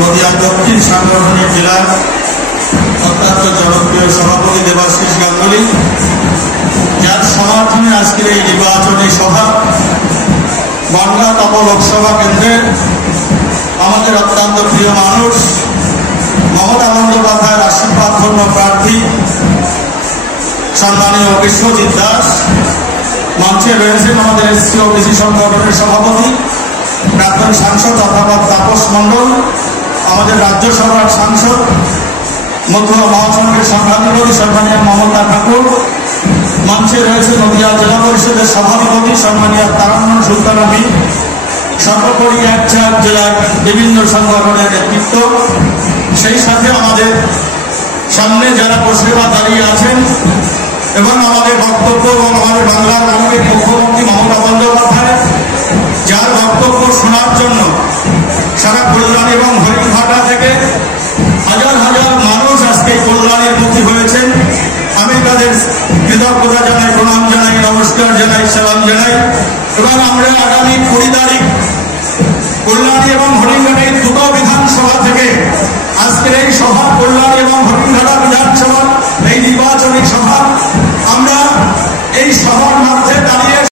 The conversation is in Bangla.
নদিয়া দক্ষিণ সাংগঠনিক জেলার অত্যন্ত জনপ্রিয় সভাপতি দেবাশিস গাঙ্গুলি, যার সমর্থনে আজকের এই নির্বাচনী সভা বনগাঁ তপ লোকসভা কেন্দ্রের আমাদের অত্যন্ত প্রিয় মানুষ মমতা বন্দ্যোপাধ্যায়ের আশীর্বাদ ধন্য প্রার্থী সম্মানীয় বিশ্বজিৎ দাস, মঞ্চে রয়েছেন আমাদের এসসি ওবিসি সংগঠনের সভাপতি প্রাক্তন সাংসদ অধ্যাপক তাপস মণ্ডল, আমাদের রাজ্যসভার সাংসদ মথুরা মহাসংঘের সংখ্যাধিপতি সম্মানীয় মমতা ঠাকুর, মঞ্চে রয়েছে নদিয়া জেলা পরিষদের সভাধিপতি সম্মানীয় তারান্নন সুলতানা মীর, সর্বোপরি এক জেলার বিভিন্ন সংগঠনের নেতৃত্ব, সেই সাথে আমাদের সামনে যারা বসে বা দাঁড়িয়ে আছেন এবং আমাদের বক্তব্য এবং আমাদের বাংলার মাননীয় মুখ্যমন্ত্রী মমতা বন্দ্যোপাধ্যায়, যার বক্তব্য শোনার জন্য সারা কল্যাণী এবং হরিণঘাটা থেকে হাজার হাজার মানুষ আজকে কল্যাণীর মুখী হয়েছেন। আমি তাদের কৃতজ্ঞতা জানাই, প্রণাম জানাই, নমস্কার জানাই, সালাম জানাই। এবং আমরা আগামী 20 তারিখ কল্যাণী এবং হরিণঘাটায় দুটো বিধানসভা থেকে আজকের এই সভা